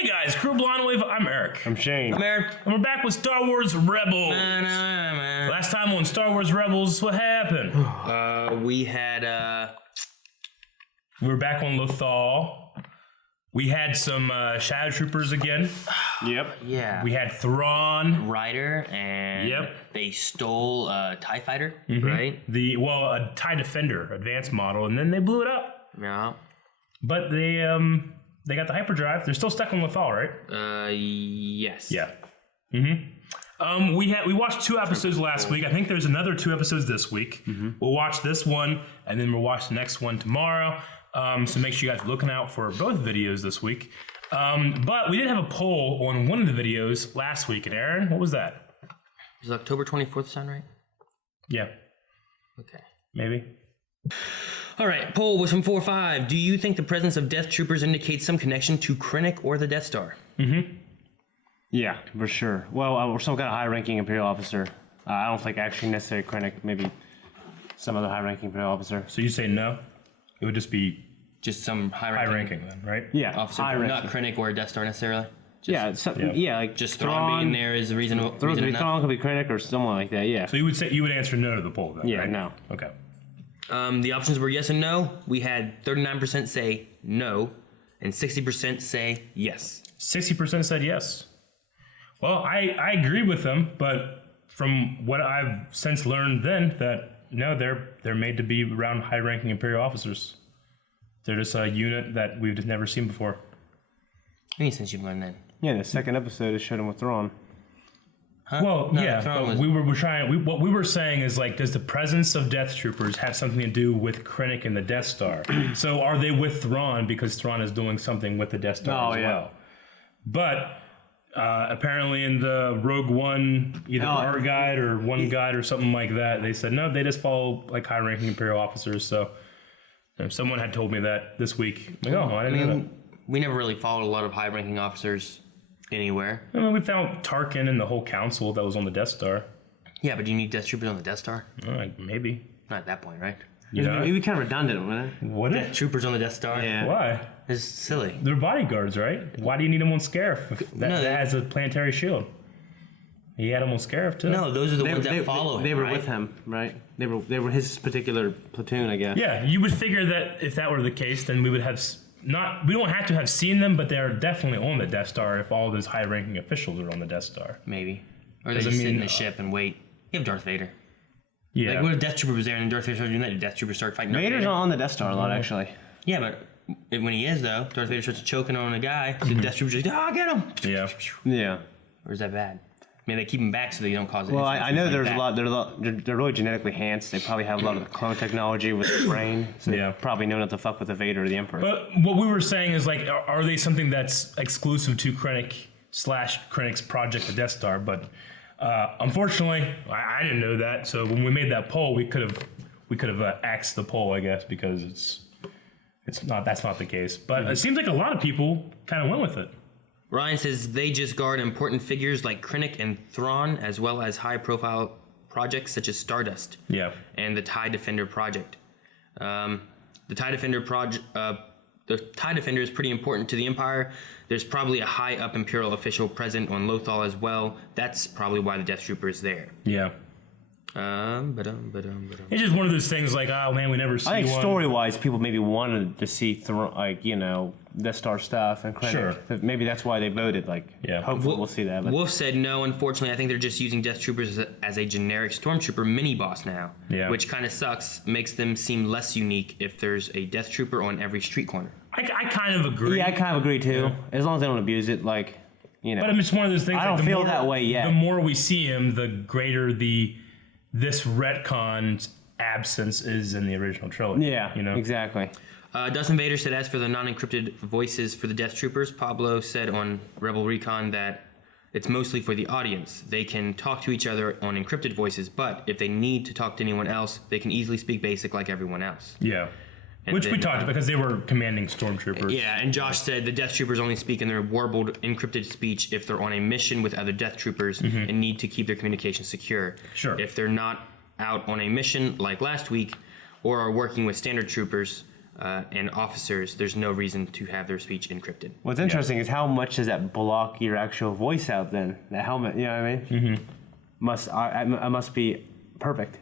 Hey guys, Crew Blonde Wave, I'm Eric. I'm Shane. I'm Eric. And we're back with Star Wars Rebels. Last time on Star Wars Rebels, what happened? We had, We were back on Lothal. We had some Shadow Troopers again. Yep. yeah. We had Thrawn. Ryder, and Yep. they stole a TIE fighter, right? A TIE Defender advanced model, and then they blew it up. Yeah. But they got the hyperdrive. They're still stuck on Lothal, right? Yes. Yeah. We watched 2 episodes last week. I think there's another 2 episodes this week. We'll watch this one, and then we'll watch the next one tomorrow. So make sure you guys are looking out for both videos this week. But we did have a poll on one of the videos last week. And Aaron, what was that? Is October 24th sound right? Yeah, Okay. maybe. All right, poll was from 4-5. Do you think the presence of Death Troopers indicates some connection to Krennic or the Death Star? Yeah, for sure. Well, we're some kind of high-ranking Imperial officer. I don't think actually necessarily Krennic, maybe some other high-ranking Imperial officer. So you say no? It would just be Just some high high-ranking ranking then, right? Yeah, officer, high-ranking. not Krennic or Death Star necessarily. Just, like Just Thrawn being there is the reason. Thrawn could be enough. Thrawn, could be Krennic, or someone like that. Yeah. So you would answer no to the poll then, Yeah, right? no. Okay. The options were yes and no. We had 39% say no, and 60% say yes. 60% said yes. Well, I agree with them, but from what I've since learned then, that no, they're made to be around high-ranking Imperial officers. They're just a unit that we've just never seen before. Any sense you've learned then? Yeah, the second episode is showed him with Thrawn. Huh? Well, No, yeah, Thrawn but was- what we were saying is like, does the presence of Death Troopers have something to do with Krennic and the Death Star? So are they with Thrawn because Thrawn is doing something with the Death Star as well? But apparently in the Rogue One, either our guide or one guide or something like that, they said no, they just follow like high-ranking Imperial officers. So someone had told me that this week. Like, oh, I didn't know that. We never really followed a lot of high-ranking officers anywhere. I mean, we found Tarkin and the whole council that was on the Death Star. Yeah, but do you need Death Troopers on the Death Star? Like, maybe. Not at that point, right? You know? It'd be kind of redundant, wouldn't it? Would it? Troopers on the Death Star? Yeah. Why? It's silly. They're bodyguards, right? Why do you need them on Scarif? That has a planetary shield. He had them on Scarif too. No, those are the ones that follow him. They were right? with him, right? They were his particular platoon, I guess. Yeah, you would figure that if that were the case, then we would have we don't have to have seen them, but they're definitely on the Death Star if all those high-ranking officials are on the Death Star. Maybe. Or they Doesn't just sit in mean, the ship and wait. You have Darth Vader. Yeah. Like, what if Death Trooper was there and Darth Vader started doing that? Did Death Trooper start fighting Darth Vader's Vader? not on the Death Star a lot, actually. Yeah, but when he is, though, Darth Vader starts choking on a guy, so Death Trooper's like, get him! Yeah. Yeah. Or is that bad? I mean, they keep him back so they don't cause Well, incidents I know like there's that. a lot. They're really genetically enhanced. They probably have a lot of the clone technology with the brain. So Yeah. they probably know not to fuck with the Vader or the Emperor. But what we were saying is like, are they something that's exclusive to Krennic's project, the Death Star? But unfortunately, I didn't know that. So when we made that poll, we could have axed the poll, I guess, because that's not the case. But it seems like a lot of people kind of went with it. Ryan says they just guard important figures like Krennic and Thrawn, as well as high-profile projects such as Stardust. Yeah. And the TIE Defender project. The TIE Defender is pretty important to the Empire. There's probably a high-up Imperial official present on Lothal as well. That's probably why the Death Trooper is there. Yeah. It's just one of those things like, oh man, we never see I think one. story-wise, people maybe wanted to see Death Star stuff and Krennic. Sure. Maybe that's why they voted. Yeah. Hopefully we'll see that. But Wolf said no, unfortunately. I think they're just using Death Troopers as a generic Stormtrooper mini-boss now. Yeah. Which kind of sucks. Makes them seem less unique if there's a Death Trooper on every street corner. I kind of agree. yeah, I kind of agree too. As long as they don't abuse it, But it's just one of those things. I don't the feel more, that way yet. The more we see him, the greater this retcon's absence is in the original trilogy. Yeah, you know exactly. Dustin Vader said, as for the non-encrypted voices for the Death Troopers, Pablo said on Rebel Recon that it's mostly for the audience. They can talk to each other on encrypted voices, but if they need to talk to anyone else, they can easily speak basic like everyone else. Yeah. And Which we then, talked because they were commanding stormtroopers. Yeah, and Josh said the Death Troopers only speak in their warbled, encrypted speech if they're on a mission with other Death Troopers and need to keep their communication secure. Sure. If they're not out on a mission like last week or are working with standard troopers, and officers, there's no reason to have their speech encrypted. What's interesting is how much does that block your actual voice out then? The helmet, you know what I mean? Mm-hmm. I must be perfect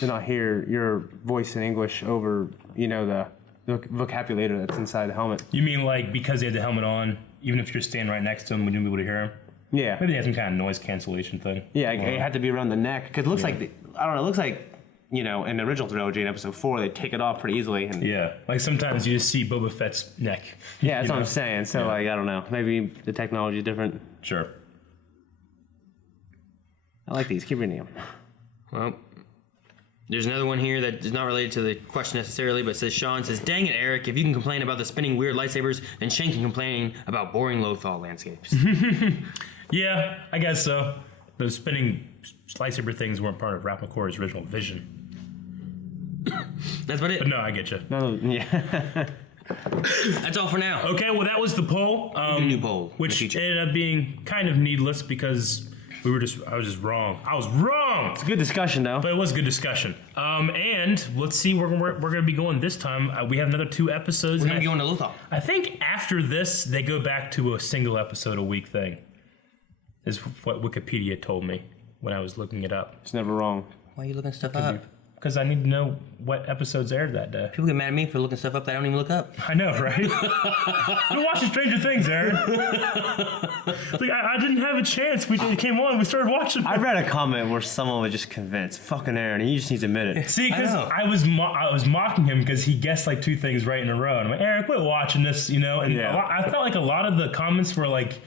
to not hear your voice in English over, the vocabulary that's inside the helmet. You mean like because they had the helmet on, even if you're standing right next to him, would you be able to hear him? Yeah. Maybe they have some kind of noise cancellation thing. Yeah, it had to be around the neck because it looks like I don't know. It looks like in the original trilogy in Episode 4, they take it off pretty easily. And Yeah, like sometimes you just see Boba Fett's neck. yeah, that's what I'm saying. So I don't know. Maybe the technology is different. Sure. I like these. Keep reading them. Well, there's another one here that is not related to the question necessarily, but Sean says, "Dang it, Eric! If you can complain about the spinning weird lightsabers, then Shane can complain about boring Lothal landscapes." Yeah, I guess so. Those spinning lightsaber things weren't part of Rappacor's original vision. That's about it. But no, I get you. No, yeah. That's all for now. Okay, well that was the poll. A new poll. in the Which future. ended up being kind of needless because I was just wrong. I was wrong! It's a good discussion, though. But it was a good discussion. And let's see where we're going to be going this time. We have another 2 episodes. We're and going to be going to Lothal. I think after this, they go back to a single episode a week thing. Is what Wikipedia told me when I was looking it up. It's never wrong. Why are you looking stuff up? Because I need to know what episodes aired that day. People get mad at me for looking stuff up that I don't even look up. I know, right? You're watching Stranger Things, Aaron. It's like, I didn't have a chance. It came on. We started watching. I read a comment where someone was just convinced. Fucking Aaron, he just needs to admit it. See, because I know. I was mocking him because he guessed like 2 things right in a row. And I'm like, Aaron, quit watching this, And I felt like a lot of the comments were like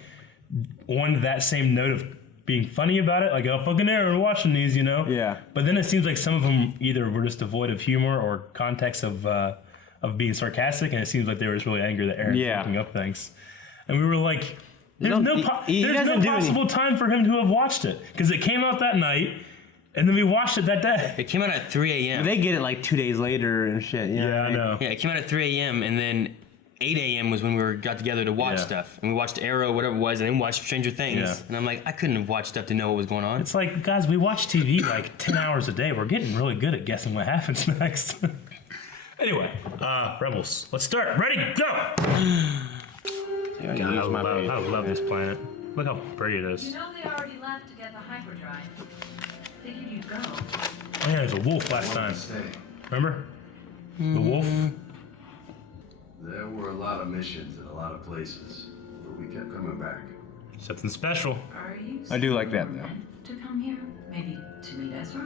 on that same note of being funny about it, like, oh, fucking Aaron, watching these, Yeah. But then it seems like some of them either were just devoid of humor or context of being sarcastic, and it seems like they were just really angry that Aaron's looking up things. And we were like, there's no possible time for him to have watched it, because it came out that night, and then we watched it that day. It came out at 3 a.m. They get it like 2 days later and shit. Yeah, I know. Yeah, it came out at 3 a.m. and then 8 a.m. was when we got together to watch stuff. And we watched Arrow, whatever it was, and then watched Stranger Things. Yeah. And I'm like, I couldn't have watched stuff to know what was going on. It's like, guys, we watch TV like 10 hours a day. We're getting really good at guessing what happens next. Anyway, Rebels. Let's start. Ready, go! Yeah, God, I love this planet. Look how pretty it is. You know they already left to get the hyperdrive. Figured you'd go. Oh, yeah, there's a wolf last time. Remember? The wolf? There were a lot of missions in a lot of places, but we kept coming back. Something special. Are you I do like that, though. meant to come here? Maybe to meet Ezra?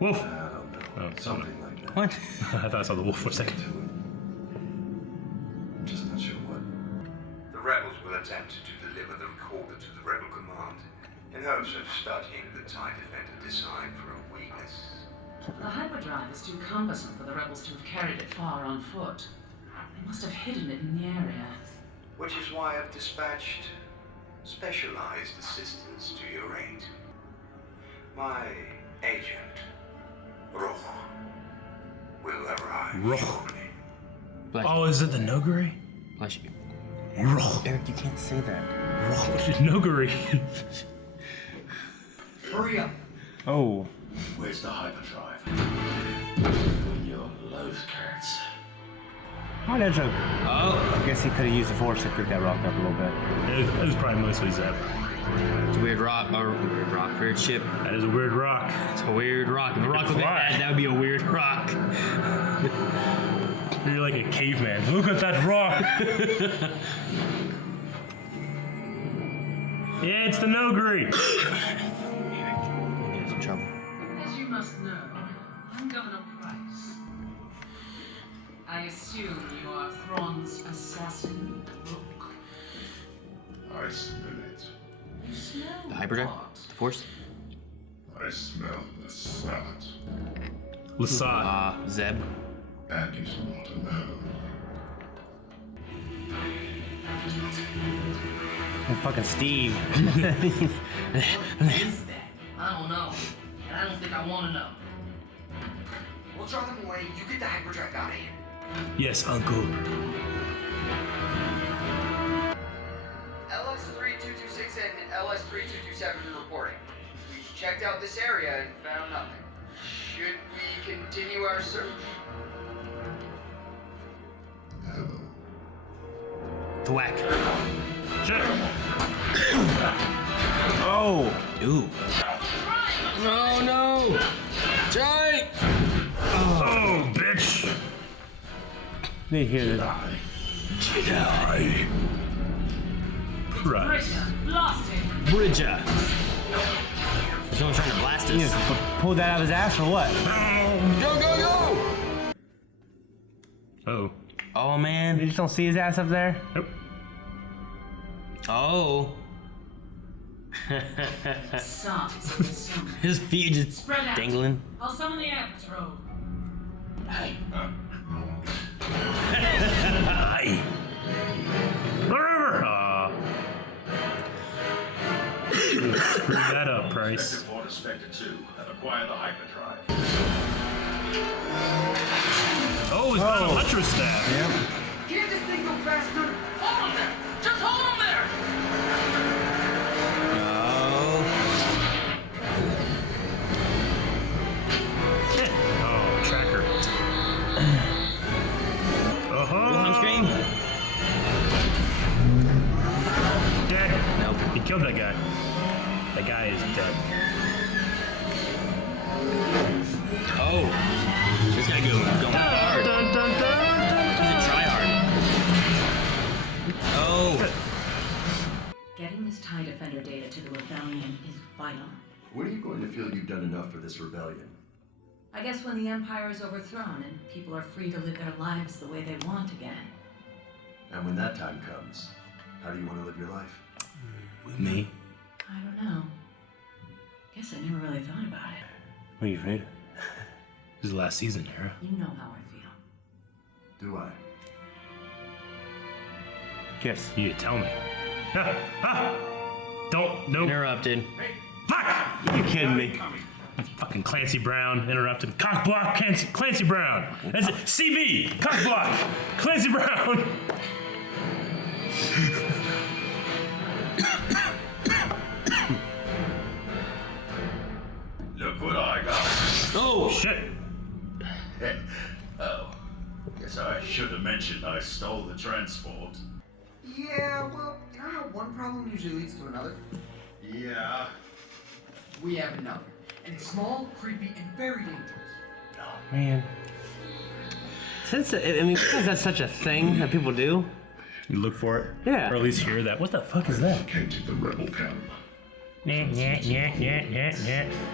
Wolf! I don't know. Oh, Something like that. What? I thought I saw the wolf for a second. I'm just not sure what. The rebels will attempt to deliver the recorder to the rebel command in hopes of studying the TIE Defender design for a weakness. The hyperdrive is too cumbersome for the rebels to have carried it far on foot. They must have hidden it in the area. Which is why I've dispatched specialized assistants to your aid. My agent, Roch, will arrive Roch. shortly. Bless Oh, is it the Noguri? Bless you. Roch. Eric, you can't say that. Roch. Noguri. Hurry up! Oh. Where's the hyperdrive? In your loath carts. Oh, that's a... Oh, I guess he could have used the force to cook that rock up a little bit. It was probably mostly Zeb. it's a weird rock. Or weird ship. That is a weird rock. It's a weird rock. If a rock was fly. bad, that would be a weird rock. You're like a caveman. Look at that rock. Yeah, it's the Noguri. He's in trouble. As you must know, I'm Governor Price. I assume you are Thrawn's assassin, Rook. I smell it. You smell The hyperdrive? what? The force? I smell the salad. Lasat. Zeb. And he's not alone. And fucking Steve. What is that? I don't know. And I don't think I want to know. We'll draw them away. You get the hyperdrive out of here. Yes, Uncle. LS-3226 and LS-3227 reporting. We've checked out this area and found nothing. Should we continue our search? Thwack. Shit. Oh! Ooh. No, no! Jay! Oh, bitch. They hear this. Jedi. Right. Bridger, blast him. Bridger. Someone's trying to blast us. Pull that out of his ass or what? Go, go, go! Oh. Oh, You man. just don't see his ass up there? Nope. Oh. Size of the sun. His feet just Spread out. dangling. I'll summon the air patrol. Aye. Wherever. Screw that up, Price. Order Spectre 2. Acquire the hyperdrive. Oh, he's got an electro staff. Yep. Can't this thing go faster? Hold him there! Just hold him there! Oh, tracker. Wilhelm scream? Dead. Nope. He killed that guy. That guy is dead. Oh. This guy going hard. He's a tryhard. Oh. Getting this TIE Defender data to the rebellion is vital. When are you going to feel you've done enough for this rebellion? I guess when the Empire is overthrown and people are free to live their lives the way they want again. And when that time comes, how do you want to live your life? With me. I don't know. Guess I never really thought about it. What are you afraid of? This is the last season, Hera. You know how I feel. Do I? Kiss. You need to tell me. Don't. Nope. Interrupted. Fuck! You kidding me? Fucking Clancy Brown interrupted. Cock block, Clancy Brown. That's it. CB. Cock block. Clancy Brown. Look what I got. Oh shit. Oh. Guess I should have mentioned I stole the transport. Yeah, well, you know how one problem usually leads to another? Yeah. We have another. And it's small, creepy, and very dangerous. Man. Because that's such a thing that people do. You look for it. Yeah. Or at least hear that. What the fuck is that? Located the rebel camp. Yeah.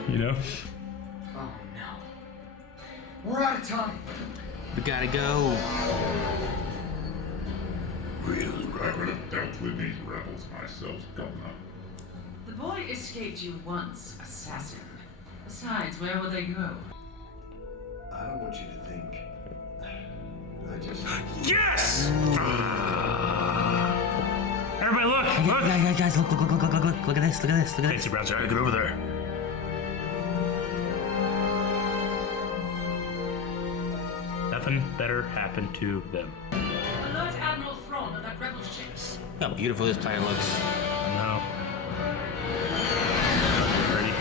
You know? Oh no. We're out of time. We gotta go. Really? I could have dealt with these rebels myself, Governor. The boy escaped you once, assassin. Besides, where will they go? I don't want you to think. I just. Yes! Everybody look! Guys, look at this, look at this. Clancy Brown's trying to get over there. Nothing better happened to them. Alert Admiral Thrawn of that rebel ship. Look how beautiful this planet looks. No. Ready?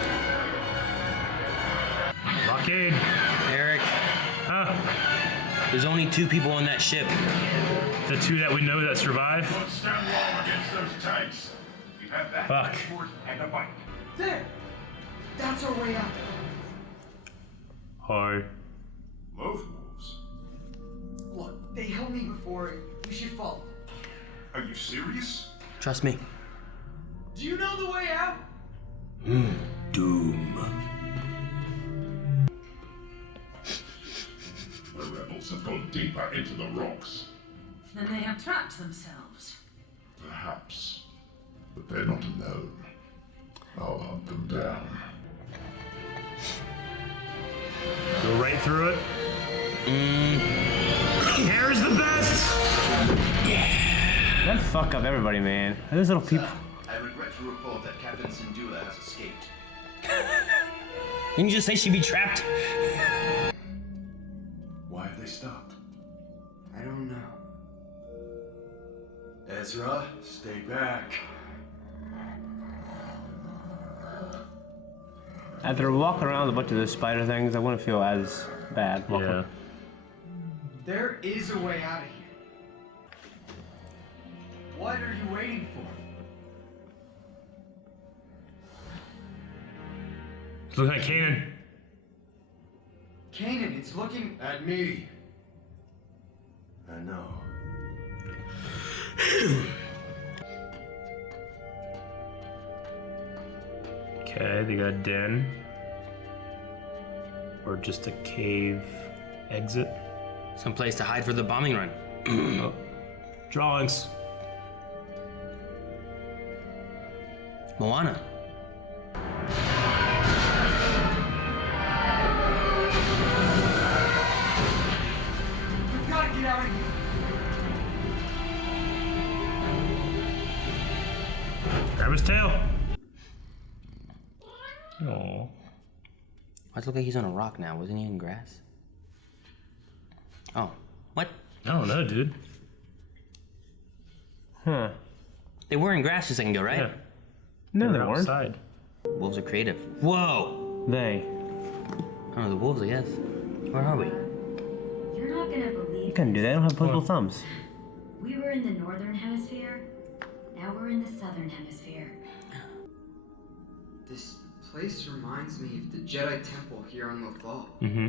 Blockade! Eric, Huh? there's only 2 people on that ship. The 2 that we know that survive? Don't stand long against those tanks. You have that Fuck. transport and a bike. There! That's our way out. Hi. Both wolves. Look, they helped me before. We should follow them. Are you serious? Trust me. Do you know the way out? Doom. The rebels have gone deeper into the rocks. Then they have trapped themselves. Perhaps. But they're not alone. I'll hunt them down. Go right through it. Here's the best! That fuck up everybody, man. Those little people. I regret to report that Captain Syndulla has escaped. Didn't you just say she'd be trapped? Why have they stopped? I don't know. Ezra, stay back. After walking around with a bunch of those spider things, I wouldn't feel as bad. walking. Yeah. There is a way out of here. What are you waiting for? Look at Kanan. Kanan, it's looking At me. I know. Okay, they got a den. Or just a cave exit. Some place to hide for the bombing run. Oh. Drawings. Moana. We've got to get out of here. Grab his tail. Oh. Why does it look like he's on a rock now? Wasn't he in grass? Oh. What? I don't know, dude. Huh. They were in grass a second ago, right? Yeah. No, they They're weren't. outside. Wolves are creative. Whoa! They. I don't know, the wolves, I guess. Where are we? You're not gonna believe You couldn't do that. They don't have opposable thumbs. we were in the northern hemisphere. Now we're in the southern hemisphere. This place reminds me of the Jedi Temple here on Lothal. Mm-hmm.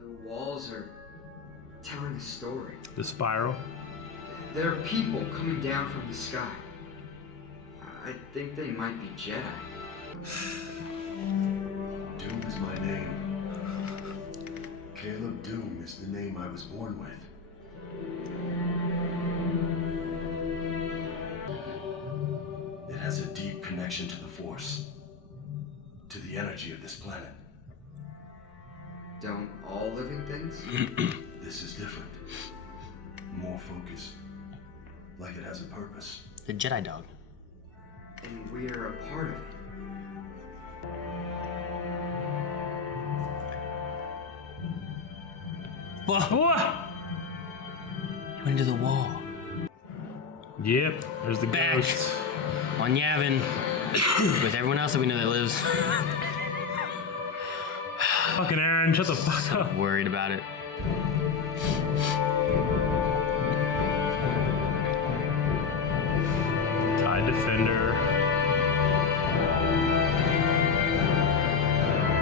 The walls are telling a story. The spiral. There are people coming down from the sky. I think they might be Jedi. Doom is my name. Caleb Doom is the name I was born with. It has a deep connection to the Force, to the energy of this planet. Don't all living things? This is different, more focused, like it has a purpose. The Jedi dog. And we're a part of it. Whoa! Went into the wall. Yep, there's the Back. ghost. On Yavin. With everyone else that we know that lives. Fucking Aaron, shut the fuck up. Worried about it. TIE Defender.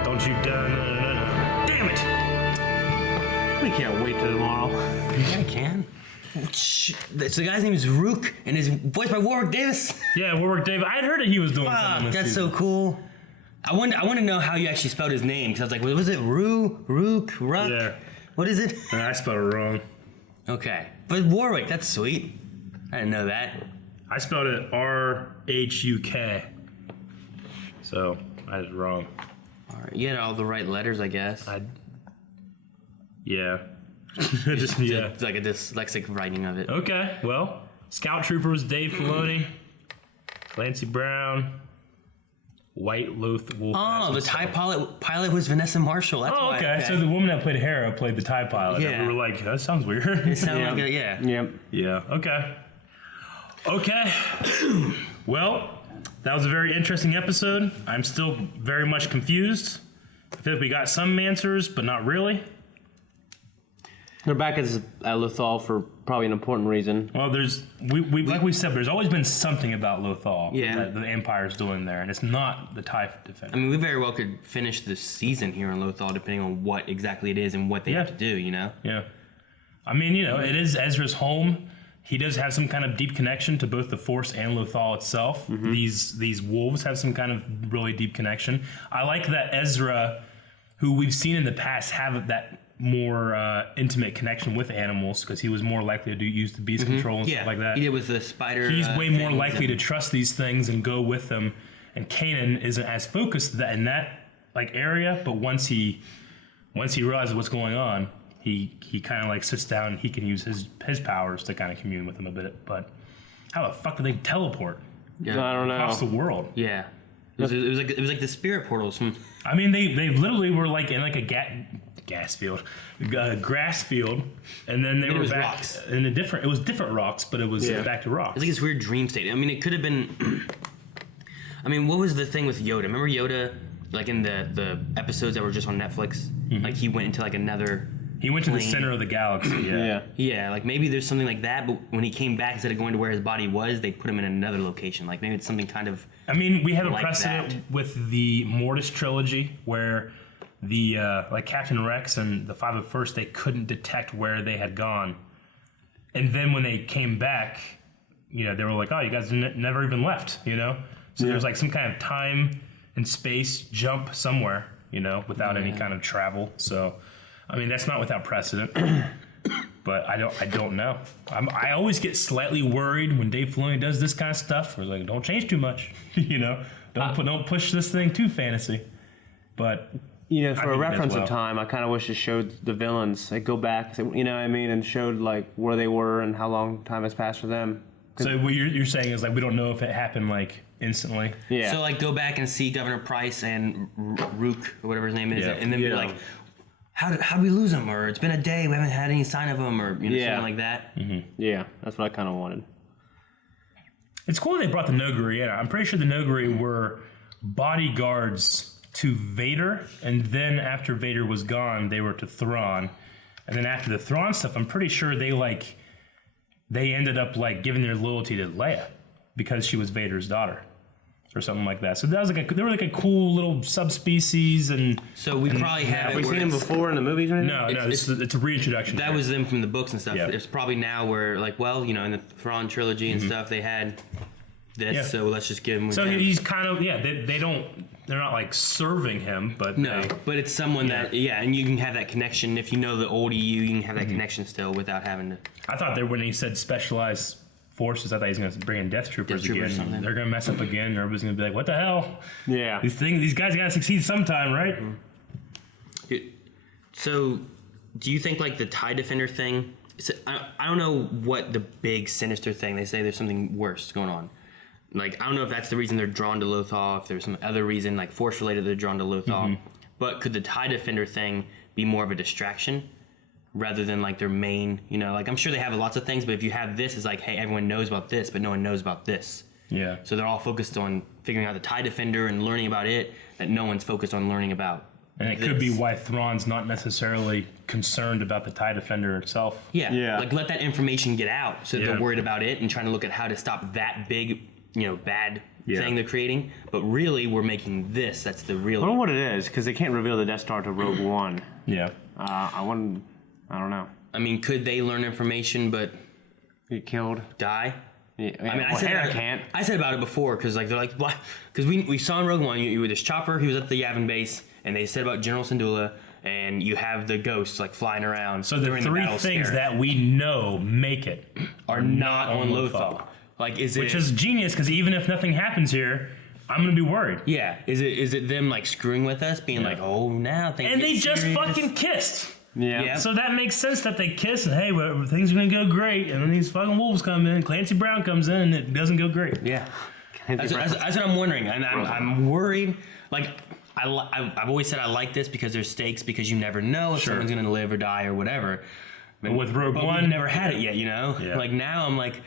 Don't you dare. No. Damn it! We can't wait till tomorrow. Yeah, I can. So the guy's name is Rook, and is voiced by Warwick Davis. Yeah, Warwick Davis. I had heard that he was doing Fuck, something this that's season. so cool. I want to know how you actually spelled his name, because I was like, was it Rook? Yeah. What is it? I spelled it wrong. Okay. But Warwick, that's sweet. I didn't know that. I spelled it R-H-U-K. So, I was wrong. All right, you had all the right letters, I guess. Yeah. Just, yeah. It's like a dyslexic writing of it. Okay, well, Scout Troopers, Dave Filoni, Clancy Brown, White Loth Wolf. Oh, the TIE pilot was Vanessa Marshall. That's Oh, why. okay. So the woman that played Hera played the TIE pilot. Yeah. And we were like, that sounds weird. It sounded like yeah. Yep. Yeah, okay. Okay. Well, that was a very interesting episode. I'm still very much confused. I feel like we got some answers, but not really. They're back at Lothal for probably an important reason. Well, we like we said, there's always been something about Lothal Yeah. that the Empire's doing there, and it's not the TIE Defender. I mean, we very well could finish the season here in Lothal, depending on what exactly it is and what they have to do. You know. Yeah. I mean, it is Ezra's home. He does have some kind of deep connection to both the Force and Lothal itself. Mm-hmm. These wolves have some kind of really deep connection. I like that Ezra, who we've seen in the past, have that more intimate connection with animals, because he was more likely to use the beast control and stuff like that. He did with the spider. He's way more things likely to and- trust these things and go with them. And Kanan isn't as focused in that like area, but once he realizes what's going on, he kind of like sits down and he can use his powers to kind of commune with them a bit. But how the fuck do they teleport Yeah. I don't across the know. world? Yeah. It was like the spirit portals from. I mean, they literally were like in like a grass field, and then they It were was back rocks. in a different. It was different rocks, but it was back to rocks. It's like this weird dream state. I mean, it could have been. I mean, what was the thing with Yoda? Remember Yoda, like in the episodes that were just on Netflix? Like he went into like another He went to the center of the galaxy. Yeah. Yeah, like maybe there's something like that, but when he came back, instead of going to where his body was, they put him in another location. Like maybe it's something kind of. I mean, we have a like precedent that. with the Mortis trilogy where the like Captain Rex and the Five of First, they couldn't detect where they had gone, and then when they came back, you know, they were like, "Oh, you guys never even left," you know. So there's like some kind of time and space jump somewhere, you know, without any kind of travel. So, I mean, that's not without precedent. But I don't know. I always get slightly worried when Dave Filoni does this kind of stuff. We're like, don't change too much, you know. Don't push this thing too fantasy. But you know, I for a think reference that's of time, I kind of wish it showed the villains. Like go back, you know what I mean, and showed like where they were and how long time has passed for them. So what you're saying is like we don't know if it happened like instantly. Yeah. So like go back and see Governor Price and Rook or whatever his name is, Yeah. and then be like, how did we lose him? Or it's been a day, we haven't had any sign of him, or something like that. Yeah, that's what I kind of wanted. It's cool they brought the Noghri in. I'm pretty sure the Noghri were bodyguards to Vader, and then after Vader was gone, they were to Thrawn. And then after the Thrawn stuff, I'm pretty sure they ended up like giving their loyalty to Leia because she was Vader's daughter, or something like that. So that was they were like a cool little subspecies, and So we probably have Have it we where seen them it's- before in the movies or anything? no, it's a reintroduction. That was them from the books and stuff. Yeah. It's probably now where, like, well, you know, in the Thrawn trilogy and stuff, they had this, Yeah. so let's just give him. so he's kind of they're not like serving him, but No, they, but it's someone that, and you can have that connection. If you know the old EU, you can have that connection still without having to. I thought that when he said specialized forces, I thought he was going to bring in Death Troopers Death Troopers, again. something. They're going to mess up again. Everybody's going to be like, "What the hell? Yeah. These guys got to succeed sometime, right?" So, do you think like the TIE Defender thing? I don't know what the big sinister thing. They say there's something worse going on. Like I don't know if that's the reason they're drawn to Lothal. If there's some other reason, like force related, they're drawn to Lothal. But could the TIE Defender thing be more of a distraction rather than like their main? You know, like I'm sure they have lots of things, but if you have this, it's like, hey, everyone knows about this, but no one knows about this. Yeah. So they're all focused on figuring out the TIE Defender and learning about it that no one's focused on learning about. And it could be why Thrawn's not necessarily concerned about the TIE Defender itself. Yeah. Like let that information get out so that Yeah. they're worried about it and trying to look at how to stop that big, bad Yeah. thing they're creating. But really, we're making this. That's the real. I don't know what it is because they can't reveal the Death Star to Rogue One. Yeah. I don't know. I mean, could they learn information but Get killed. die? Yeah. I mean, well, Hera about, can't. I said about it before because like they're like, why? Because we saw in Rogue One, you were this chopper. He was at the Yavin base, and they said about General Syndulla, and you have the ghosts like flying around. So the during three battle things scare that we know make it are not on Lothal. Like, is which it? is genius because even if nothing happens here, I'm gonna be worried. Yeah. Is it them like screwing with us, being like, oh, now things And get they just serious? fucking kissed. Yeah. So that makes sense that they kiss and hey, well, things are gonna go great. And then these fucking wolves come in, Clancy Brown comes in, and it doesn't go great. Yeah. That's what I'm wondering, and I'm worried. Like I've always said I like this because there's stakes because you never know if someone's gonna live or die or whatever. But with Rogue One, we've never had it yet, you know. Yeah. Like now I'm like,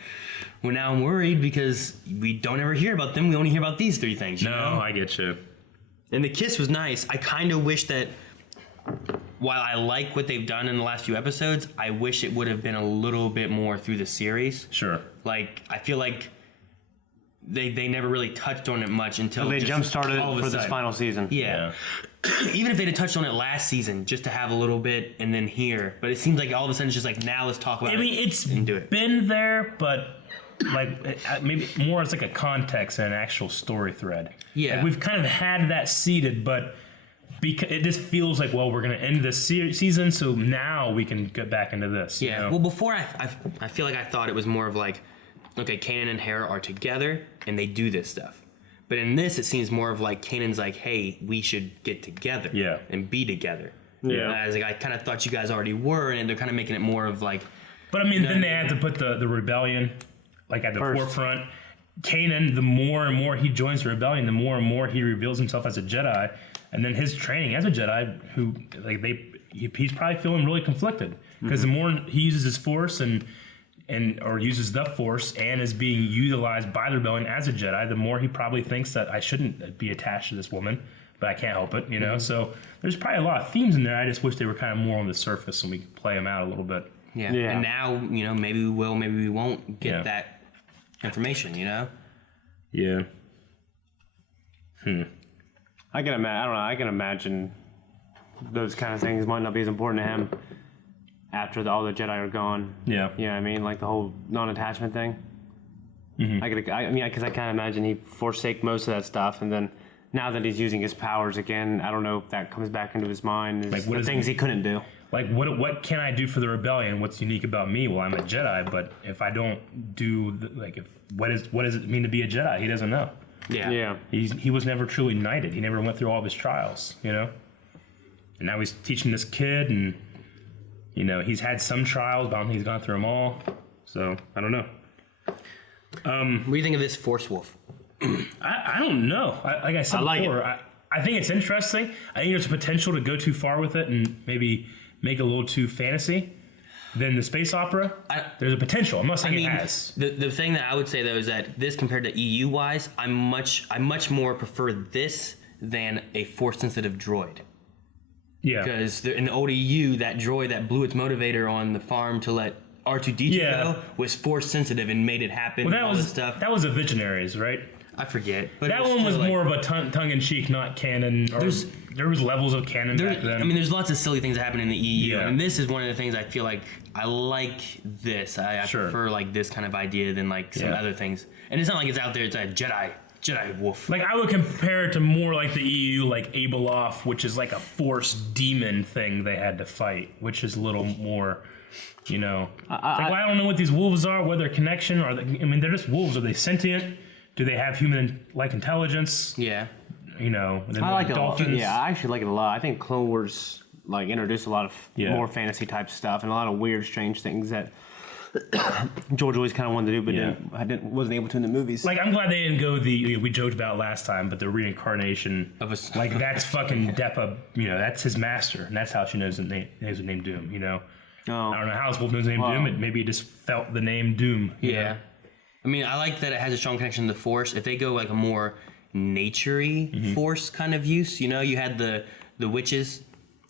well, now I'm worried because we don't ever hear about them. We only hear about these three things. You know? I get you. And the kiss was nice. I kind of wish that. While I like what they've done in the last few episodes, I wish it would have been a little bit more through the series. Sure. Like, I feel like they never really touched on it much until So they just jump started all of it a for this sudden. final season. Yeah. Even if they'd have touched on it last season, just to have a little bit and then here. But it seems like all of a sudden it's just like, now let's talk about it. I mean, it's and do it. been there, but like maybe more as like a context than an actual story thread. Yeah. Like we've kind of had that seeded, but because it just feels like, well, we're going to end this season, so now we can get back into this. Yeah. You know? Well, before I feel like I thought it was more of like, okay, Kanan and Hera are together and they do this stuff. But in this, it seems more of like Kanan's like, hey, we should get together. Yeah. And be together. Yeah. As like I kind of thought you guys already were, and they're kind of making it more of like. But I mean, then they had to put the rebellion like at the forefront. Kanan, the more and more he joins the rebellion, the more and more he reveals himself as a Jedi, and then his training as a Jedi, who like he's probably feeling really conflicted because the more he uses his Force and or uses the Force and is being utilized by the rebellion as a Jedi, the more he probably thinks that I shouldn't be attached to this woman. but I can't help it, you know. So there's probably a lot of themes in there. I just wish they were kind of more on the surface and we could play them out a little bit. Yeah. Yeah. And now, you know, maybe we will, maybe we won't get that information, you know? Yeah. I don't know. I can imagine those kind of things might not be as important to him after all the Jedi are gone. Yeah. You know what I mean? Like the whole non-attachment thing. Mm-hmm. I mean, because I can't imagine he forsake most of that stuff, and then now that he's using his powers again, I don't know if that comes back into his mind. Like, what the is things he couldn't do. Like, what can I do for the rebellion? What's unique about me? Well, I'm a Jedi, but if I don't do, what does it mean to be a Jedi? He doesn't know. Yeah. Yeah. He was never truly knighted. He never went through all of his trials, you know? And now he's teaching this kid, and, you know, he's had some trials, but I don't think he's gone through them all. So, I don't know. What do you think of this Force Wolf? I don't know. Like I said before, I think it's interesting. I think there's potential to go too far with it and maybe make it a little too fantasy than the space opera. There's a potential. I'm not saying it has. The thing that I would say, though, is that this compared to EU-wise, I much more prefer this than a Force-sensitive droid. Yeah. Because in the old EU, that droid that blew its motivator on the farm to let R2-D2 go was Force-sensitive and made it happen. Well, all this stuff. That was the Visionaries, right? I forget. But that one was more of a tongue-in-cheek, not canon. Or there was levels of canon back then. I mean, there's lots of silly things that happen in the EU, Yeah. and this is one of the things I feel like I like this. I prefer like this kind of idea than like some other things. And it's not like it's out there. It's a Jedi wolf. Like I would compare it to more like the EU, like Abeloth, which is like a Force demon thing they had to fight, which is a little more. You know, I don't know what these wolves are. What their connection are? They're just wolves. Are they sentient? Do they have human-like intelligence? Yeah. You know, I like dolphins. it. Yeah, I actually like it a lot. I think Clone Wars like introduced a lot of more fantasy type stuff and a lot of weird, strange things that George always kind of wanted to do, but wasn't able to in the movies. Like, I'm glad they didn't go we joked about it last time, but the reincarnation of a like that's fucking Depa. You know, that's his master, and that's how she knows his name Doom. You know. Oh. I don't know how his wolf knows the name Doom. Maybe he just felt the name Doom. Yeah. I mean, I like that it has a strong connection to the Force. If they go like a more nature-y Force kind of use, you know, you had the witches,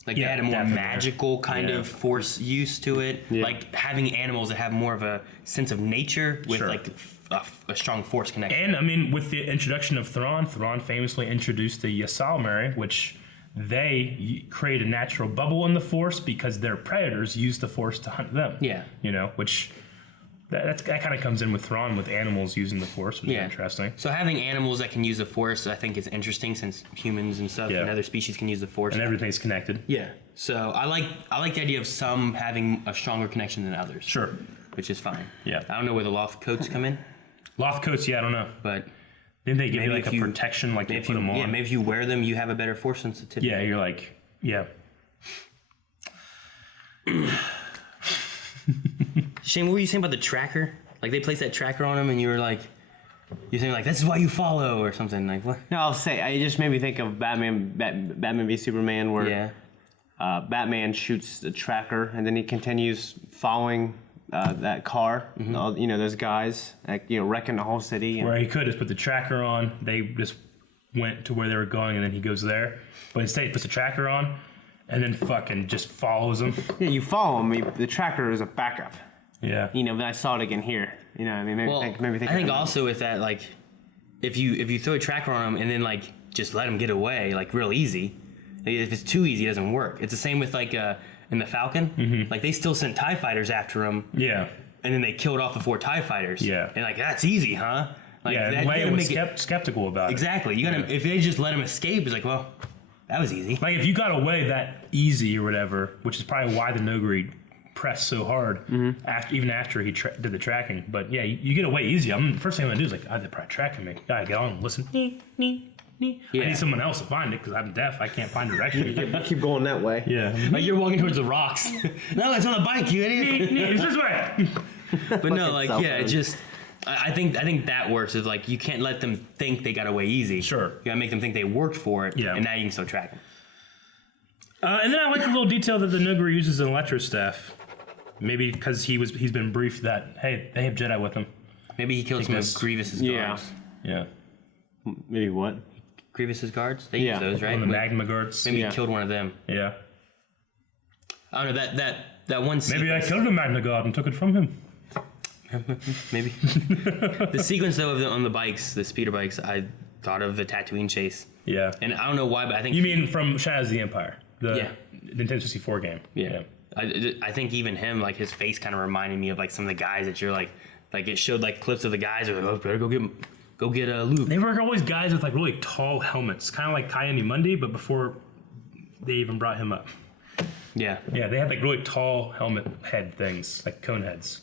like they had a more magical kind of Force use to it. Yeah. Like having animals that have more of a sense of nature with like a strong Force connection. And I mean, with the introduction of Thrawn famously introduced the Ysalmari, which they create a natural bubble in the Force because their predators use the Force to hunt them. Yeah. You know, which that kind of comes in with Thrawn with animals using the Force, which is interesting. So having animals that can use the Force, I think, is interesting since humans and stuff and other species can use the Force. And everything's connected. Yeah. So I like the idea of some having a stronger connection than others. Sure. Which is fine. Yeah. I don't know where the loft coats come in. Loft coats, I don't know. But didn't they give you like a protection, like they put them on? Yeah, maybe if you wear them, you have a better Force sensitivity. Yeah, you're like, Shane, what were you saying about the tracker? Like they placed that tracker on him, and you were like, you're saying like, "This is why you follow," or something like what? No, I'll say it just made me think of Batman v Superman, where Batman shoots the tracker, and then he continues following that car. All, you know, those guys, like, you know, wrecking the whole city. Where he could just put the tracker on. They just went to where they were going, and then he goes there. But instead, he puts the tracker on, and then fucking just follows them. Yeah, you follow him. The tracker is a backup. Yeah. You know, but I saw it again here. You know, I mean, maybe I think also with that, like, if you throw a tracker on him and then like just let him get away, like real easy. If it's too easy, it doesn't work. It's the same with like in the Falcon. Like they still sent TIE fighters after him. Yeah. And then they killed off the 4 TIE fighters. Yeah. And like that's easy, huh? Like, yeah. Leia was skeptical about it. Exactly. You gotta if they just let him escape, it's like, well, that was easy. Like if you got away that easy or whatever, which is probably why the Noghri pressed so hard even after he did the tracking. But yeah, you get away easy. First thing I'm gonna do is like, oh, they're probably tracking me. Gotta get on and listen. I need someone else to find it because I'm deaf. I can't find direction. Keep going that way. Yeah. Like you're walking towards the rocks. No, it's on a bike, you idiot. It's this way. But no, like yeah, it just. I think that works. Is like you can't let them think they got away easy. Sure. You gotta make them think they worked for it. Yeah. And now you can still track them. And then I like the little detail that the Noghri uses an electrostaff. Maybe because he's been briefed that hey, they have Jedi with him. Maybe he killed some of Grievous's guards. Yeah. Maybe what? Grievous's guards? They Yeah. use those, right? On the magma guards. Maybe Yeah. he killed one of them. Yeah. I don't know, that one Maybe I sequence- killed the magna guard and took it from him. Maybe. The sequence, though, on the bikes, the speeder bikes, I thought of the Tatooine chase. Yeah. And I don't know why, but I think... You mean from Shadows of the Empire? The Yeah. Nintendo 64 game. Yeah. I think even him, like, his face kind of reminded me of, like, some of the guys that you're, like it showed, like, clips of the guys who are like, oh, better go get Luke. They were always guys with like really tall helmets, kind of like Kayani Mundi, but before they even brought him up. Yeah. Yeah, they had like really tall helmet head things, like cone heads.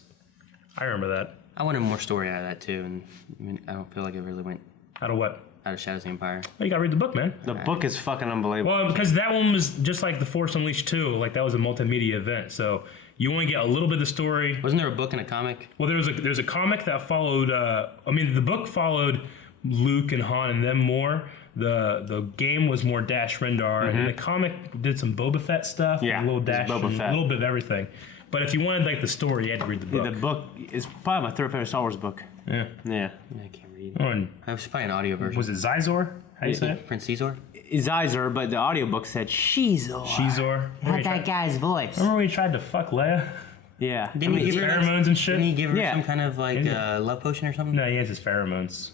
I remember that. I wanted more story out of that, too, and I mean, I don't feel like it really went Out of what? out of Shadows of the Empire. Well, you gotta read the book, man. The book is fucking unbelievable. Well, because that one was just like The Force Unleashed 2, like that was a multimedia event, so you only get a little bit of the story. Wasn't there a book and a comic? Well, there's a comic that followed. The book followed Luke and Han and them more. The game was more Dash Rendar, and then the comic did some Boba Fett stuff. Yeah, a little it was Dash, Boba and Fett. a little bit of everything. But if you wanted like the story, you had to read the book. The book is probably my third favorite Star Wars book. Yeah. Yeah. I can't read. Oh, and I was probably an audio version. was it Zizor? How do you say it? Prince Caesar? Zizer, but the audiobook said Shizor. Shizor. Had that guy's voice. Remember when he tried to fuck Leia? Yeah. Didn't he give her Pheromones and shit? Didn't he give her Yeah. some kind of like love potion or something? No, he has his pheromones.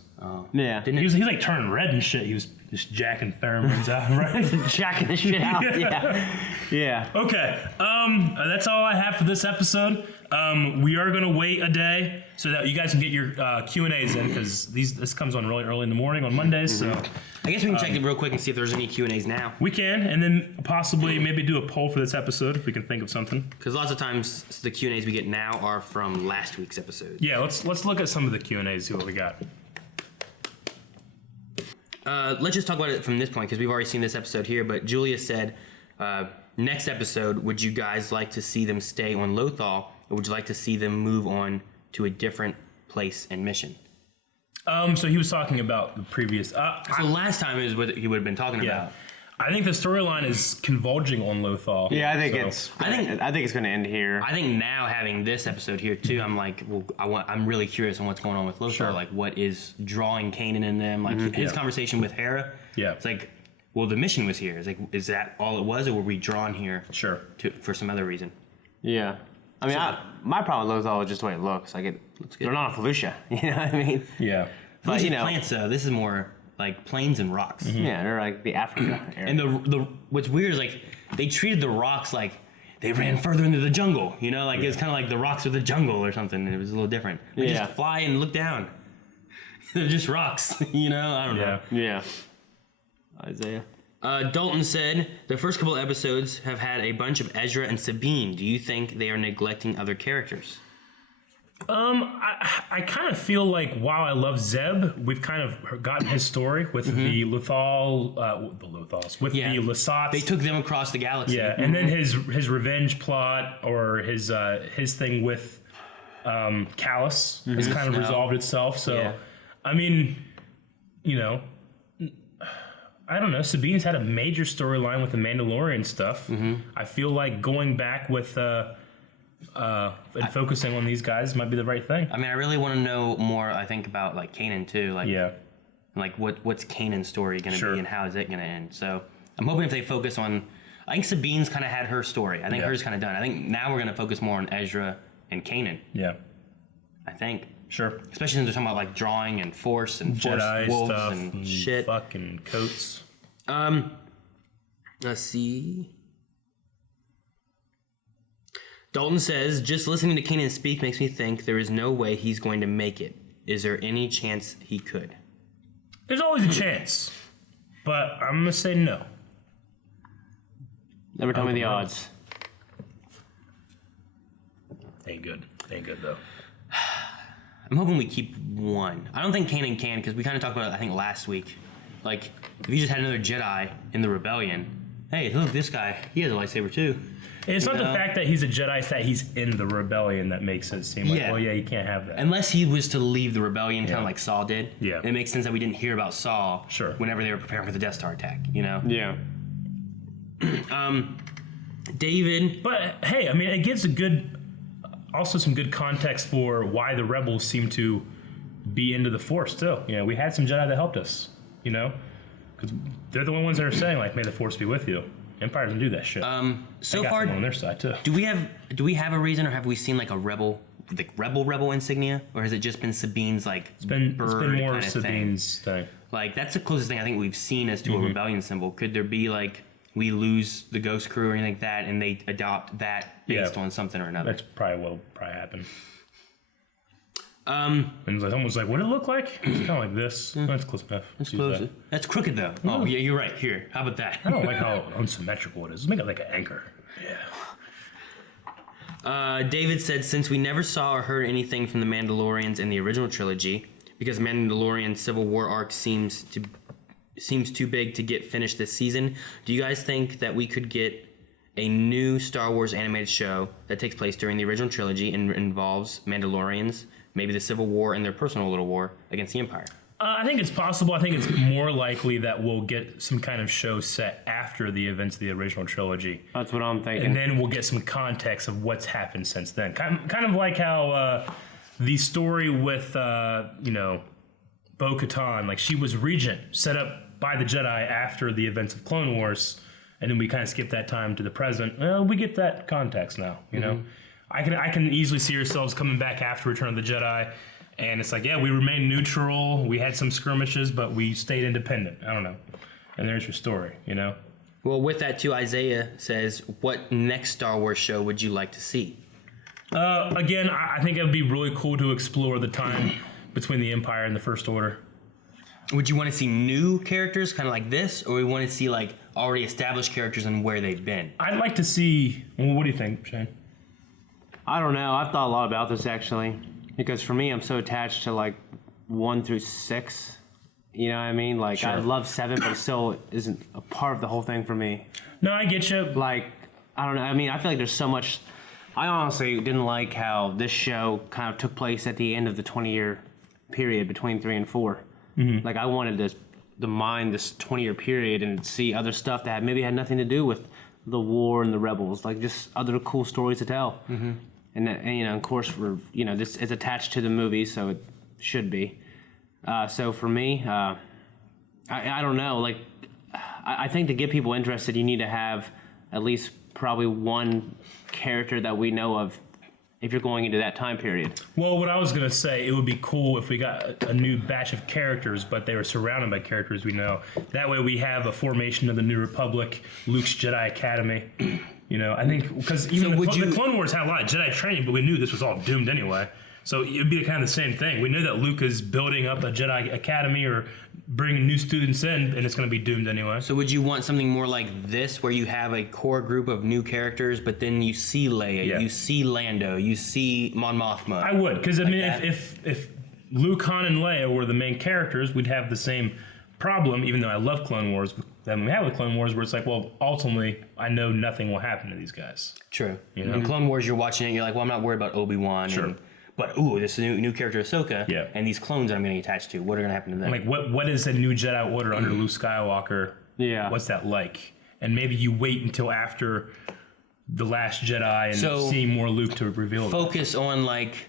Yeah. Didn't He was like turning red and shit. He was just jacking pheromones out, right? Jacking the shit out. Yeah. Yeah. Okay, that's all I have for this episode. We are gonna wait a day so that you guys can get your Q&As in, because this comes on really early in the morning on Mondays, so I guess we can check it real quick and see if there's any Q&As now. we can, and then possibly maybe do a poll for this episode if we can think of something. Because lots of times the Q&As we get now are from last week's episode. Yeah, let's look at some of the Q&As, see what we got. Let's just talk about it from this point because we've already seen this episode here. But Julia said, next episode, would you guys like to see them stay on Lothal, or would you like to see them move on to a different place and mission? So he was talking about the previous. So last time is what he would have been talking Yeah, about. I think the storyline is converging on Lothal. Yeah, I think so- I think it's gonna end here. I think now having this episode here too, I'm like, well, I'm really curious on what's going on with Lothal. Sure. Like, what is drawing Kanan in them? Like his Yeah. conversation with Hera. Yeah. It's like, well, the mission was here. It's like, is that all it was, or were we drawn here? Sure. For some other reason. Yeah. I mean, my problem with Lothal is just the way it looks. Like they're not on Felucia. You know what I mean? Yeah. But These you are know, plants though. This is more like plains and rocks. yeah, they're like the Africa area. And the what's weird is like they treated the rocks like they ran further into the jungle. You know, like it's kind of like the rocks are the jungle or something. And it was a little different. They Yeah. just fly and look down. They're just rocks. You know, I don't know. Yeah. Yeah. Isaiah. Dalton said the first couple episodes have had a bunch of Ezra and Sabine. Do you think they are neglecting other characters? I kind of feel like while I love Zeb, we've kind of gotten his story with the Lothal, the Lothals, with the Lasats. They took them across the galaxy. Yeah, and then his revenge plot or his thing with Callus has kind of Snow. resolved itself. So, Yeah. I mean, you know, I don't know. Sabine's had a major storyline with the Mandalorian stuff. I feel like going back with and focusing on these guys might be the right thing. I mean, I really want to know more. I think about like Kanan too. Like, Yeah. like what's Kanan's story going to Sure. be, and how is it going to end? So I'm hoping if they focus on, I think Sabine's kind of had her story. I think Yeah. hers kind of done. I think now we're going to focus more on Ezra and Kanan. Yeah. I think, Sure. especially since they're talking about like drawing and force Jedi wolves stuff and shit. fucking coats. Let's see. Dalton says, just listening to Kanan speak makes me think there is no way he's going to make it. Is there any chance he could? There's always a chance, but I'm gonna say no. Never tell me the odds. Ain't good. Ain't good though. I'm hoping we keep one. I don't think Kanan can, because we kind of talked about it, I think, last week. Like, if you just had another Jedi in the rebellion, hey, look, this guy, he has a lightsaber too. And it's not the know? fact that he's a Jedi; it's that he's in the rebellion that makes it seem like, Yeah. well, yeah, you can't have that. Unless he was to leave the rebellion, kind Yeah. of like Saul did. Yeah. It makes sense that we didn't hear about Saul Sure. whenever they were preparing for the Death Star attack, you know? Yeah. David, But hey, I mean, it gives also some good context for why the rebels seem to be into the Force still. You know, we had some Jedi that helped us. You know, Because they're the only ones that are saying, like, may the Force be with you. Empire doesn't do that shit. So they got far, someone on their side, too. do we have a reason, or have we seen like a rebel insignia, or has it just been Sabine's like It's been more kinda Sabine's thing. Like that's the closest thing I think we've seen as to a rebellion symbol. Could there be like we lose the Ghost Crew or anything like that, and they adopt that based on something or another? That's probably what'll happen. And it's like, someone's like, what did it look like? It's kind of like this. That's close enough. That's close. That's crooked though. Oh yeah, you're right. Here, how about that? I don't like how unsymmetrical it is. Let's make it like an anchor. Yeah. David said, since we never saw or heard anything from the Mandalorians in the original trilogy, because Mandalorian Civil War arc seems too big to get finished this season, do you guys think that we could get a new Star Wars animated show that takes place during the original trilogy and involves Mandalorians, maybe the Civil War and their personal little war against the Empire? I think it's possible. I think it's more likely that we'll get some kind of show set after the events of the original trilogy. That's what I'm thinking. And then we'll get some context of what's happened since then. Kind of like how the story with, Bo-Katan, like she was regent, set up by the Jedi after the events of Clone Wars, and then we kind of skip that time to the present. Well, we get that context now, you know? I can easily see ourselves coming back after Return of the Jedi, and it's like, yeah, we remained neutral, we had some skirmishes, but we stayed independent. I don't know. And there's your story, you know? Well, with that too, Isaiah says, what next Star Wars show would you like to see? Again, I think it would be really cool to explore the time between the Empire and the First Order. Would you want to see new characters, kind of like this, or we want to see like already established characters and where they've been? I'd like to see. Well, what do you think, Shane? I don't know. I've thought a lot about this actually, because for me, I'm so attached to like 1 through 6. You know what I mean? Like I love 7, but it still isn't a part of the whole thing for me. No, I get you. Like I don't know. I mean, I feel like there's so much. I honestly didn't like how this show kind of took place at the end of the 20-year period between 3 and 4. Like I wanted to mine this 20-year period and see other stuff that maybe had nothing to do with the war and the rebels, like just other cool stories to tell. And of course this is attached to the movie, so it should be. So for me, I don't know. Like I think to get people interested, you need to have at least probably one character that we know of if you're going into that time period. Well, what I was going to say, it would be cool if we got a new batch of characters, but they were surrounded by characters we know. That way we have a formation of the New Republic, Luke's Jedi Academy. I think, because even the Clone Wars had a lot of Jedi training, but we knew this was all doomed anyway. So it would be kind of the same thing. We know that Luke is building up a Jedi Academy or bringing new students in, and it's going to be doomed anyway. So would you want something more like this, where you have a core group of new characters, but then you see Leia, you see Lando, you see Mon Mothma? I would, because I mean, if Luke, Han, and Leia were the main characters, we'd have the same problem, even though I love Clone Wars, that we have with Clone Wars, where it's like, well, ultimately, I know nothing will happen to these guys. True. In Clone Wars, you're watching it, you're like, well, I'm not worried about Obi-Wan. Sure. But this new character Ahsoka, and these clones that I'm going to get attached to, what are going to happen to them? Like, what is a new Jedi Order under Luke Skywalker? Yeah. What's that like? And maybe you wait until after The Last Jedi and see more Luke to reveal it. Focus on, like,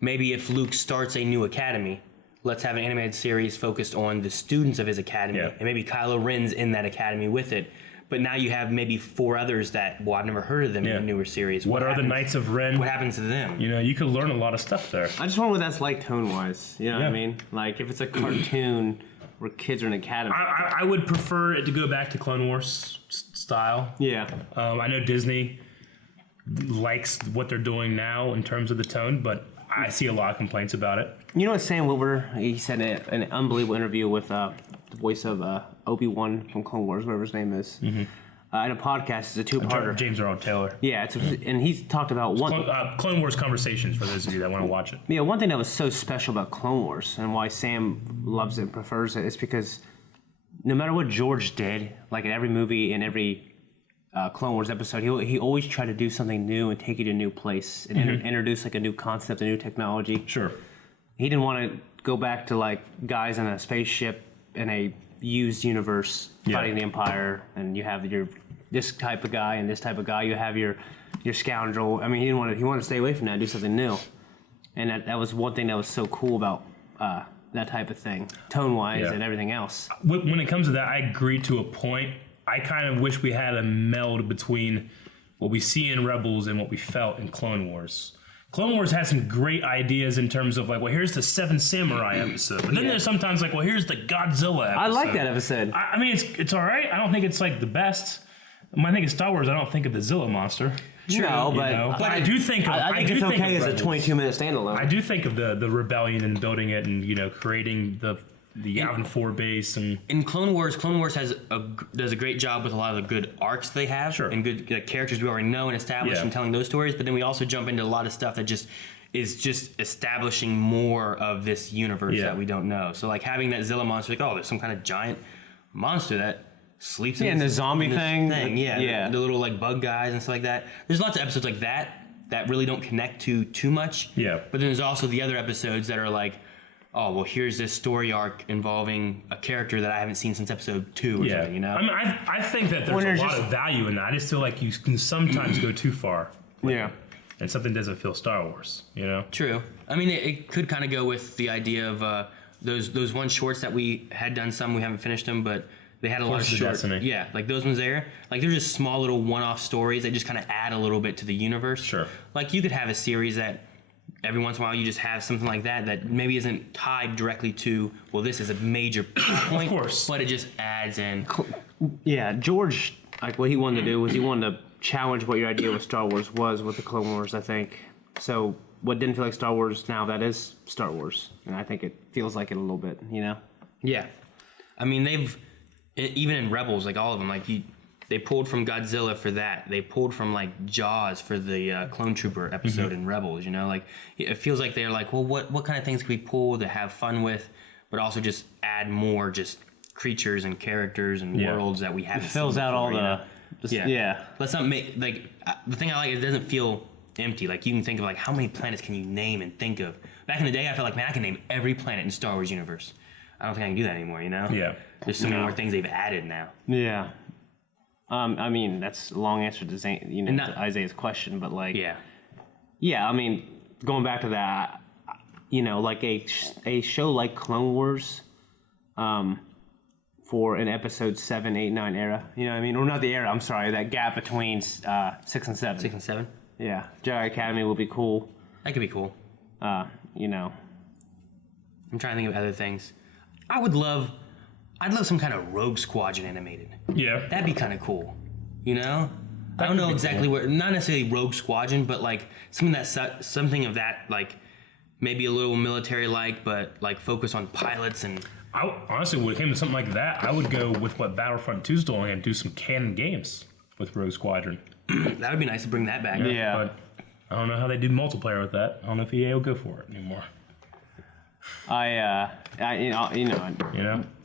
maybe if Luke starts a new academy, let's have an animated series focused on the students of his academy. And maybe Kylo Ren's in that academy with it. But now you have maybe 4 others that, I've never heard of them in the newer series. What are the Knights of Ren? What happens to them? You could learn a lot of stuff there. I just wonder what that's like tone-wise. You know what I mean? Like, if it's a cartoon where kids are in academy. I would prefer it to go back to Clone Wars style. Yeah. I know Disney likes what they're doing now in terms of the tone, but I see a lot of complaints about it. You know what Sam Witwer, he said in an unbelievable interview with the voice of Obi-Wan from Clone Wars, whatever his name is. In a podcast, it's a 2-parter. James Earl Taylor. Yeah, and he's talked about Clone Wars Conversations, for those of you that want to watch it. Yeah, one thing that was so special about Clone Wars and why Sam loves it and prefers it is because no matter what George did, like in every movie and every Clone Wars episode, he always tried to do something new and take you to a new place and introduce like a new concept, a new technology. Sure. He didn't want to go back to like guys in a spaceship in a used universe fighting the Empire, and you have this type of guy and this type of guy. You have your scoundrel. I mean, he wanted to stay away from that and do something new. And that was one thing that was so cool about that type of thing, tone-wise Yeah. and everything else. When it comes to that, I agree to a point. I kind of wish we had a meld between what we see in Rebels and what we felt in Clone Wars. Clone Wars has some great ideas in terms of like, well, here's the Seven Samurai episode, but then there's sometimes like, well, here's the Godzilla episode. I like that episode. I mean, it's all right. I don't think it's like the best. When I think of Star Wars, I don't think of the Zilla monster. No, You but know? But I do think of, I think do it's think okay of as a Rebels. 22-minute standalone. I do think of the rebellion and building it, and creating the Yavin 4 base, and In Clone Wars does a great job with a lot of the good arcs they have Sure. and good characters we already know and establish Yeah. and telling those stories. But then we also jump into a lot of stuff that is just establishing more of this universe Yeah. that we don't know. So like having that Zilla monster, like, oh, there's some kind of giant monster that sleeps in Yeah, and this- the zombie in this thing. Yeah. The little like bug guys and stuff like that. There's lots of episodes like that really don't connect to too much. Yeah. But then there's also the other episodes that are like, oh, well, here's this story arc involving a character that I haven't seen since episode 2 or yeah. something, you know? I mean, I think that When there's a there's lot just- of value in that. I just feel like you can sometimes go too far, Yeah. and something doesn't feel Star Wars. True. I mean, it could kind of go with the idea of those one shorts that we had done some, we haven't finished them, but they had a lot of Forces of short. Destiny. Yeah, like those ones there. Like they're just small little one-off stories that just kind of add a little bit to the universe. Sure. Like you could have a series that every once in a while you just have something like that maybe isn't tied directly to, well, this is a major point. Of course. But it just adds in. Yeah, George, like what he wanted to do was he wanted to challenge what your idea with Star Wars was with the Clone Wars, I think. So what didn't feel like Star Wars now, that is Star Wars. And I think it feels like it a little bit, Yeah, I mean even in Rebels, like all of them, like they pulled from Godzilla for that. They pulled from like Jaws for the Clone Trooper episode in Rebels. Like it feels like they're like, well, what kind of things can we pull to have fun with, but also just add more just creatures and characters and Yeah. worlds that we haven't. It fills seen out all before, the... just- yeah. Let's not make like the thing I like. It doesn't feel empty. Like you can think of like how many planets can you name and think of. Back in the day, I felt like, man, I can name every planet in Star Wars universe. I don't think I can do that anymore. Yeah. There's so many more things they've added now. Yeah. I mean, that's a long answer to not- to Isaiah's question, but like... Yeah. Yeah, I mean, going back to that, like a show like Clone Wars, for an episode 7, 8, 9 era, you know what I mean? Or not the era, I'm sorry, that gap between 6 and 7. 6 and 7. Yeah, Jedi Academy will be cool. That could be cool. Uh, I'm trying to think of other things. I'd love some kind of Rogue Squadron animated. Yeah. That'd be kind of cool. I don't would know be exactly where, not necessarily Rogue Squadron, but like something of that, like maybe a little military like, but like focus on pilots and. I honestly, with him something like that, I would go with what Battlefront 2's doing and do some canon games with Rogue Squadron. That would be nice to bring that back. Yeah. But I don't know how they do multiplayer with that. I don't know if EA will go for it anymore.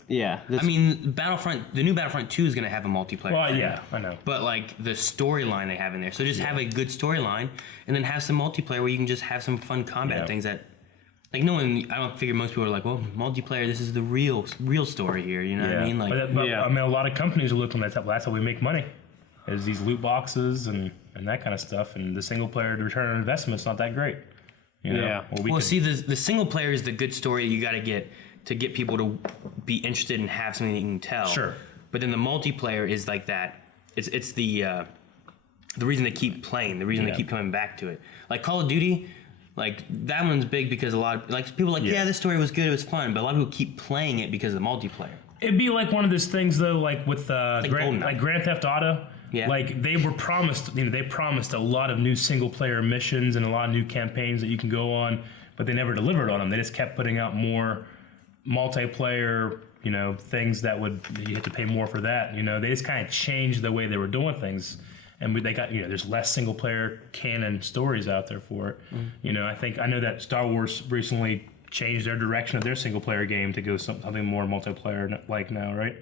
Yeah. I mean, the new Battlefront 2 is going to have a multiplayer. Well, thing. yeah, I know. But like the storyline they have in there, so just have a good storyline, and then have some multiplayer where you can just have some fun combat things that, like no one. I don't figure most people are like, well, multiplayer. This is the real story here. You know what I mean? Like, but I mean, a lot of companies are looking at that. That's how we make money. Is these loot boxes and that kind of stuff, and the single player return on investment's not that great. Yeah. See, the single player is the good story you got to get people to be interested and have something that you can tell. Sure. But then the multiplayer is like that. It's the reason they keep playing, the reason they keep coming back to it. Like Call of Duty, like that one's big because a lot of like people are like, yeah, this story was good, it was fun, but a lot of people keep playing it because of the multiplayer. It'd be like one of those things though, like with Goldeneye. like Grand Theft Auto. Yeah. Like they were promised, they promised a lot of new single player missions and a lot of new campaigns that you can go on, but they never delivered on them. They just kept putting out more multiplayer, things that you have to pay more for that. They just kind of changed the way they were doing things, and they got there's less single player canon stories out there for it. I know that Star Wars recently changed their direction of their single player game to go something more multiplayer like now, right?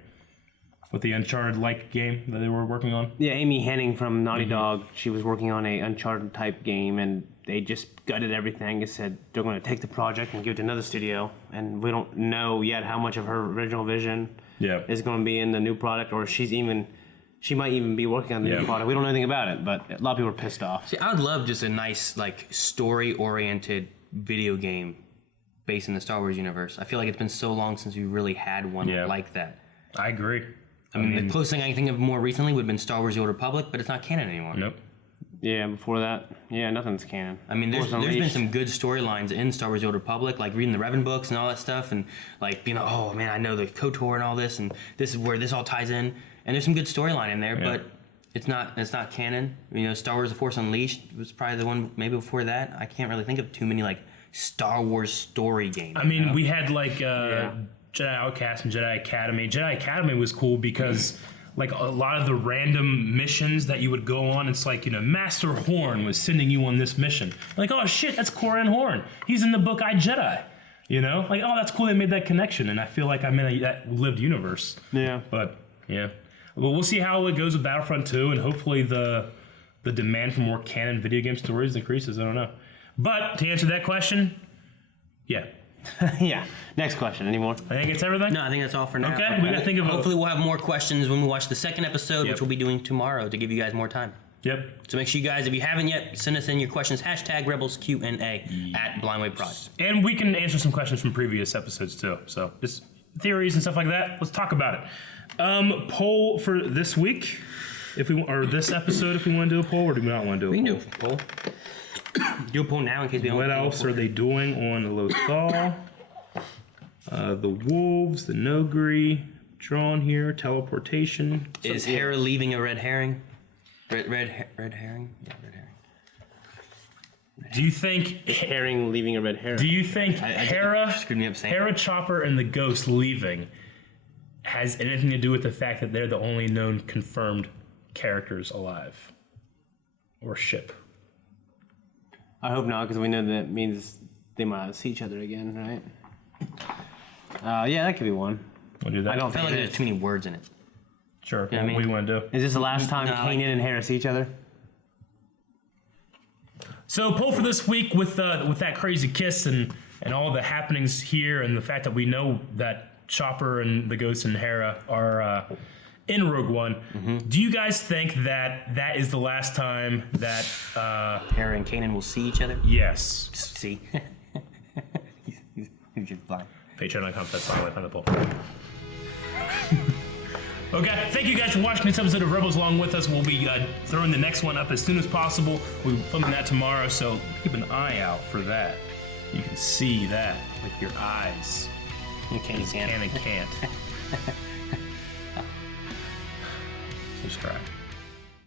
With the Uncharted-like game that they were working on. Yeah, Amy Hennig from Naughty Dog, she was working on a Uncharted-type game, and they just gutted everything and said they're going to take the project and give it to another studio, and we don't know yet how much of her original vision is going to be in the new product, or she might even be working on the new product. We don't know anything about it, but a lot of people are pissed off. See, I would love just a nice like story-oriented video game based in the Star Wars universe. I feel like it's been so long since we really had one like that. I agree. I mean, the closest thing I can think of more recently would have been Star Wars: The Old Republic, but it's not canon anymore. Nope. Yeah, before that, nothing's canon. I mean, there's been some good storylines in Star Wars: The Old Republic, like reading the Revan books and all that stuff, and like being like, oh man, I know the KOTOR and all this, and this is where this all ties in. And there's some good storyline in there, but it's not canon. You know, Star Wars: The Force Unleashed was probably the one maybe before that. I can't really think of too many like Star Wars story games. I mean, we had like Jedi Outcast and Jedi Academy. Jedi Academy was cool because like a lot of the random missions that you would go on, it's like, you know, Master Horn was sending you on this mission. Like, oh shit, that's Koran Horn. He's in the book I Jedi. You know, like, oh, that's cool. They made that connection, and I feel like I'm in that lived universe. Yeah. But yeah, well, we'll see how it goes with Battlefront 2, and hopefully the demand for more canon video game stories increases. I don't know. But to answer that question, yeah. Yeah. Next question. Any more? I think it's everything. No, I think that's all for now. Okay, we gotta think of Hopefully we'll have more questions when we watch the second episode, which we'll be doing tomorrow to give you guys more time. Yep. So make sure you guys, if you haven't yet, send us in your questions, #RebelsQNA at Blindway Prod. And we can answer some questions from previous episodes too. So just theories and stuff like that. Let's talk about it. Poll for this week, or this episode, if we want to do a poll, or do we not want to do a poll? We can do a poll. Do a poll now in case we don't. What else are they doing on Lothal? The wolves, the Nogri, drawn here, teleportation. Is Hera leaving a red herring? Red herring? Yeah, red herring. Do you think Herring leaving a red herring? Do you think Hera, screwed me up saying Hera, Chopper, and the Ghost leaving has anything to do with the fact that they're the only known confirmed characters alive or ship? I hope not, because we know that means they might not see each other again, right? Yeah, that could be one. We'll do that. I don't I feel think like it there's is. too many words in it. Sure. Yeah, I mean- what do you want to do? Is this the last time No, Kanan and Hera see each other? So poll for this week with that crazy kiss and all the happenings here, and the fact that we know that Chopper and the Ghost and Hera are in Rogue One. Do you guys think that is the last time that Hera and Kanan will see each other? yes? See? He's just blind. Patreon.com/Blindway on the poll. Okay, thank you guys for watching this episode of Rebels along with us. We'll be throwing the next one up as soon as possible. We'll be filming that tomorrow, so keep an eye out for that. You can see that with your eyes. You can't. Can and can't. Subscribe.